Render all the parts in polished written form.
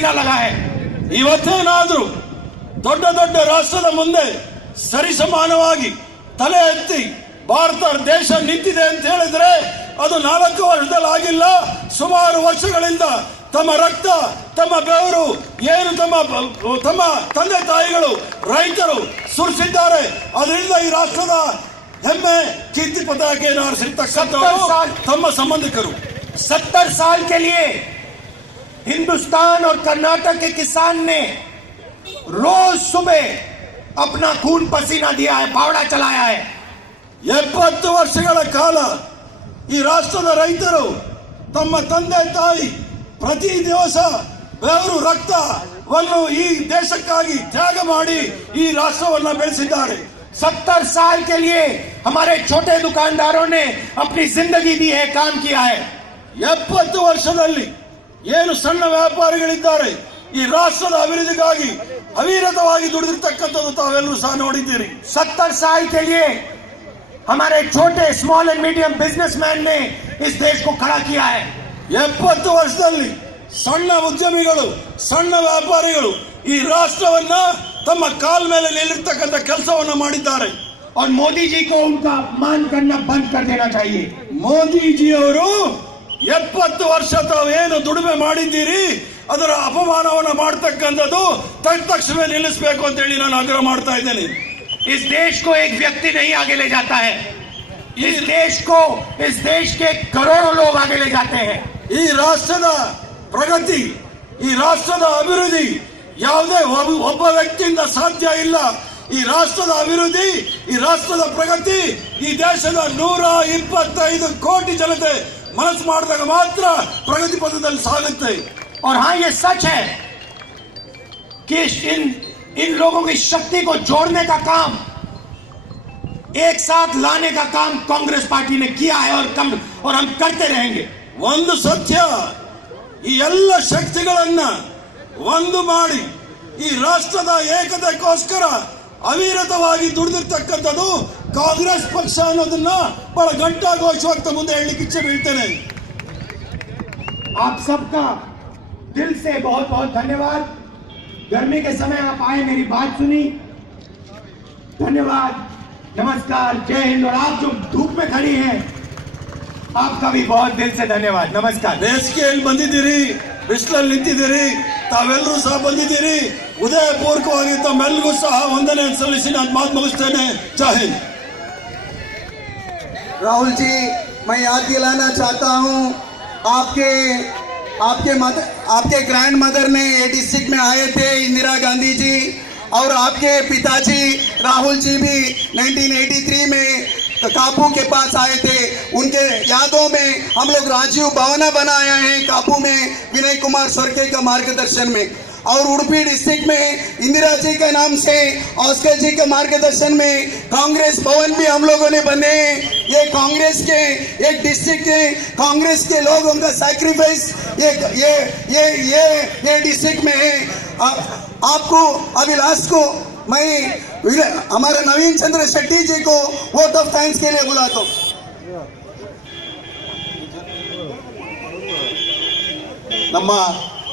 लगा है। ಇವತ್ತೇನಾದ್ರೂ ದೊಡ್ಡ ದೊಡ್ಡ ರಾಷ್ಟ್ರದ ಮುಂದೆ ಸರಿಸಮಾನವಾಗಿ ತಲೆ ಎತ್ತಿ ಭಾರತ ದೇಶ ನಿಂತಿದೆ ಅಂತ ಹೇಳಿದ್ರೆ ಅದು 4 ವರ್ಷದಲ್ಲಿ ಆಗಿಲ್ಲ. ಸುಮಾರು ವರ್ಷಗಳಿಂದ ತಮ್ಮ ರಕ್ತ, ತಮ್ಮ ಬೆವರು ಏನು ತಮ್ಮ ತಂದೆ ತಾಯಿಗಳು ರೈತರು ಸುರಿಸಿದ್ದಾರೆ. ಅದರಿಂದ ಈ ರಾಷ್ಟ್ರದ ಹೆಮ್ಮೆ ಕೀರ್ತಿ ಪತಾಕೆಯನ್ನು ಹಾರಿಸಿರ್ತಕ್ಕಂಥವರು ತಮ್ಮ ಸಂಬಂಧಿಕರು. 70 साल के लिए हिंदुस्तान और कर्नाटक के किसान ने रोज सुबह अपना खून पसीना दिया है, फावड़ा चलाया है। 70 ವರ್ಷಗಳ ಕಾಲ ಈ ರಾಷ್ಟ್ರದ ರೈತರು ತಮ್ಮ ತಂದೆ ತಾಯಿ ಪ್ರತಿ ದಿವಸ ಬೆವರು ರಕ್ತವನ್ನು ಈ ದೇಶಕ್ಕಾಗಿ ತ್ಯಾಗ ಮಾಡಿ ಈ ರಾಷ್ಟ್ರವನ್ನು ಬೆಳೆಸಿದ್ದಾರೆ. 70 साल के लिए हमारे छोटे दुकानदारों ने अपनी जिंदगी दी है, काम किया है। 70 ವರ್ಷದಲ್ಲಿ ಏನು ಸಣ್ಣ ವ್ಯಾಪಾರಿಗಳಿದ್ದಾರೆ ಈ ರಾಷ್ಟ್ರದ ಅಭಿವೃದ್ಧಿಗಾಗಿ ಅವಿರತವಾಗಿ ದುಡಿದಿರ್ತಕ್ಕಂಥದ್ದು ತಾವೆಲ್ಲರೂ ಸಹ ನೋಡಿದ್ದೀರಿ. 70 साल के लिए हमारे छोटे स्मॉल एंड मीडियम बिजनेसमैन ने इस देश को खड़ा किया है। 70 ವರ್ಷದಲ್ಲಿ ಸಣ್ಣ ಉದ್ಯಮಿಗಳು, ಸಣ್ಣ ವ್ಯಾಪಾರಿಗಳು ಈ ರಾಷ್ಟ್ರವನ್ನ ತಮ್ಮ ಕಾಲ ಮೇಲೆ ನಿಲ್ಲಿರ್ತಕ್ಕಂಥ ಕೆಲಸವನ್ನ ಮಾಡಿದ್ದಾರೆ. और मोदी जी को उनका अपमान करना बंद कर देना चाहिए। ಮೋದಿಜಿಯವರು 70 ವರ್ಷ ತಾವೇನು ದುಡಿಮೆ ಮಾಡಿದ್ದೀರಿ ಅದರ ಅಪಮಾನವನ್ನು ಮಾಡತಕ್ಕಂಥದ್ದು ತಕ್ಷಣ ನಿಲ್ಲಿಸಬೇಕು ಅಂತ ಹೇಳಿ ನಾನು ಆಗ್ರಹ ಮಾಡ್ತಾ ಇದ್ದೇನೆ. इस देश को एक व्यक्ति नहीं आगे ले जाता है, इस देश के करोड़ों लोग आगे ले जाते हैं। ಈ ರಾಷ್ಟ್ರದ ಪ್ರಗತಿ, ಈ ರಾಷ್ಟ್ರದ ಅಭಿವೃದ್ಧಿ ಯಾವುದೇ ಒಬ್ಬ ವ್ಯಕ್ತಿಯಿಂದ ಸಾಧ್ಯ ಇಲ್ಲ. ಈ ರಾಷ್ಟ್ರದ ಅಭಿವೃದ್ಧಿ, ಈ ರಾಷ್ಟ್ರದ ಪ್ರಗತಿ ಈ ದೇಶದ 125 ಕೋಟಿ ಜನತೆ ಮನಸ್ಸು ಮಾಡಿದಾಗ ಮಾತ್ರ ಪ್ರಗತಿ ಪಥದಲ್ಲಿ ಸಾಗುತ್ತೆ. और हाँ, ये सच है कि इन लोगों की शक्ति को जोड़ने का काम, एक साथ लाने का काम कांग्रेस पार्टी ने किया है और हम करते रहेंगे। ಒಂದು ಸತ್ಯ, ಈ ಎಲ್ಲ ಶಕ್ತಿಗಳನ್ನ ಒಂದು ಮಾಡಿ ಈ ರಾಷ್ಟ್ರದ ಏಕತೆಗೋಸ್ಕರ ಅವಿರತವಾಗಿ ದುಡಿದಿರ್ತಕ್ಕಂಥದ್ದು ಕಾಂಗ್ರೆಸ್ ಪಕ್ಷ ಅನ್ನೋದನ್ನ ಬಹಳ ಘಂಟಾಘೋಷವಾಗಿ ಮುಂದೆ ಹೇಳಲಿಕ್ಕೆ ಇಚ್ಛೆ ಬೀಳ್ತೇನೆ. आप सबका दिल से बहुत बहुत धन्यवाद। गर्मी के समय आप आए, मेरी बात सुनी, धन्यवाद, नमस्कार, जय हिंद। और आप जो धूप में खड़ी हैं आपका भी बहुत दिल से धन्यवाद, नमस्कार। ಬೇಸಿಗೆಯಲ್ಲಿ ಬಂದಿದ್ದೀರಿ, ಬಿಸಿಲಲ್ಲಿ ನಿಂತಿದ್ದೀರಿ, ತಾವೆಲ್ಲರೂ ಸಹ ಬಂದಿದ್ದೀರಿ. ಉದಯಪೂರ್ವಕವಾಗಿ ತಮ್ಮೆಲ್ಲರಿಗೂ ಸಹ ವಂದನೆ ಸಲ್ಲಿಸಿ ನಾನು ಮಾತು ಮುಗಿಸ್ತೇನೆ. जय हिंद। राहुल जी, मैं याद दिलाना चाहता हूं, आपके ग्रैंड मदर ने 86 में आए थे, इंदिरा गांधी जी, और आपके पिताजी राहुल जी भी 1983 में कापू के पास आए थे। उनके यादों में हम लोग राजीव भवन बनाया है कापू में, विनय कुमार सरके का मार्गदर्शन में, और उड़पी डिस्ट्रिक्ट में इंदिरा जी के नाम से ऑस्कर जी के मार्गदर्शन में कांग्रेस भवन भी हम लोगों ने बने। ये कांग्रेस के एक डिस्ट्रिक्ट के कांग्रेस के लोगों का सैक्रिफाइस ये डिस्ट्रिक्ट में है। आपको अभिलाष को मैं हमारे नवीन चंद्र शेट्टी जी को वोट ऑफ थैंक्स के लिए बुलाता हूँ। ನಮ್ಮ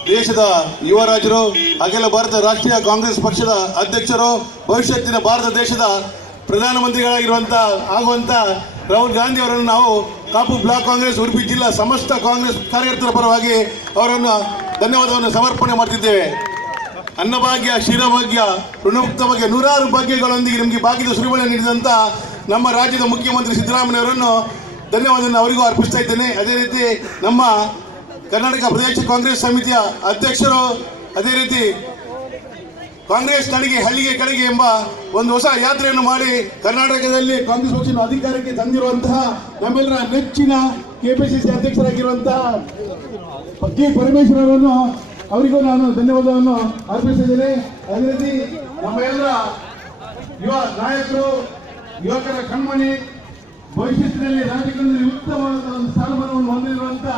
ದೇಶದ ಯುವರಾಜರು, ಅಖಿಲ ಭಾರತ ರಾಷ್ಟ್ರೀಯ ಕಾಂಗ್ರೆಸ್ ಪಕ್ಷದ ಅಧ್ಯಕ್ಷರು, ಭವಿಷ್ಯತ್ತಿನ ಭಾರತ ದೇಶದ ಆಗುವಂತ ರಾಹುಲ್ ಗಾಂಧಿ ಅವರನ್ನು ನಾವು ಕಾಪು ಬ್ಲಾಕ್ ಕಾಂಗ್ರೆಸ್ ಉಡುಪಿ ಜಿಲ್ಲಾ ಸಮಸ್ತ ಕಾಂಗ್ರೆಸ್ ಕಾರ್ಯಕರ್ತರ ಪರವಾಗಿ ಅವರನ್ನು ಧನ್ಯವಾದವನ್ನು ಸಮರ್ಪಣೆ ಮಾಡ್ತಿದ್ದೇವೆ. ಅನ್ನಭಾಗ್ಯ, ಕ್ಷೀರಭಾಗ್ಯ, ಋಣಮುಕ್ತ ಬಗ್ಗೆ ನೂರಾರು ಭಾಗ್ಯಗಳೊಂದಿಗೆ ನಿಮಗೆ ಭಾಗ್ಯದ ಸುರಿಮಳೆ ನೀಡಿದಂಥ ನಮ್ಮ ರಾಜ್ಯದ ಮುಖ್ಯಮಂತ್ರಿ ಸಿದ್ದರಾಮಯ್ಯವರನ್ನು ಧನ್ಯವಾದವನ್ನು ಅವರಿಗೂ ಅರ್ಪಿಸ್ತಾ ಇದ್ದೇನೆ. ಅದೇ ರೀತಿ ನಮ್ಮ ಕರ್ನಾಟಕ ಪ್ರದೇಶ ಕಾಂಗ್ರೆಸ್ ಸಮಿತಿಯ ಅಧ್ಯಕ್ಷರು, ಅದೇ ರೀತಿ ಕಾಂಗ್ರೆಸ್ ಹಳ್ಳಿಗೆ ಕಡೆಗೆ ಎಂಬ ಒಂದು ಹೊಸ ಯಾತ್ರೆಯನ್ನು ಮಾಡಿ ಕರ್ನಾಟಕದಲ್ಲಿ ಕಾಂಗ್ರೆಸ್ ಪಕ್ಷವನ್ನು ಅಧಿಕಾರಕ್ಕೆ ತಂದಿರುವಂತಹ ನಮ್ಮೆಲ್ಲರ ನೆಚ್ಚಿನ ಕೆಪಿಸಿಸಿ ಅಧ್ಯಕ್ಷರಾಗಿರುವಂತಹ ಜಿ ಪರಮೇಶ್ವರ್ ಅವರನ್ನು ಅವರಿಗೂ ನಾನು ಧನ್ಯವಾದವನ್ನು ಅರ್ಪಿಸಿದ್ದೇನೆ. ಅದೇ ರೀತಿ ನಮ್ಮ ಎಲ್ಲ ಯುವ ನಾಯಕರು, ಯುವಕರ ಕಣ್ಮಣಿ, ಭವಿಷ್ಯತ್ತಿನಲ್ಲಿ ರಾಜಕೀಯದಲ್ಲಿ ಉತ್ತಮವಾದ ಸ್ಥಾನಮಾನವನ್ನು ಹೊಂದಿರುವಂತಹ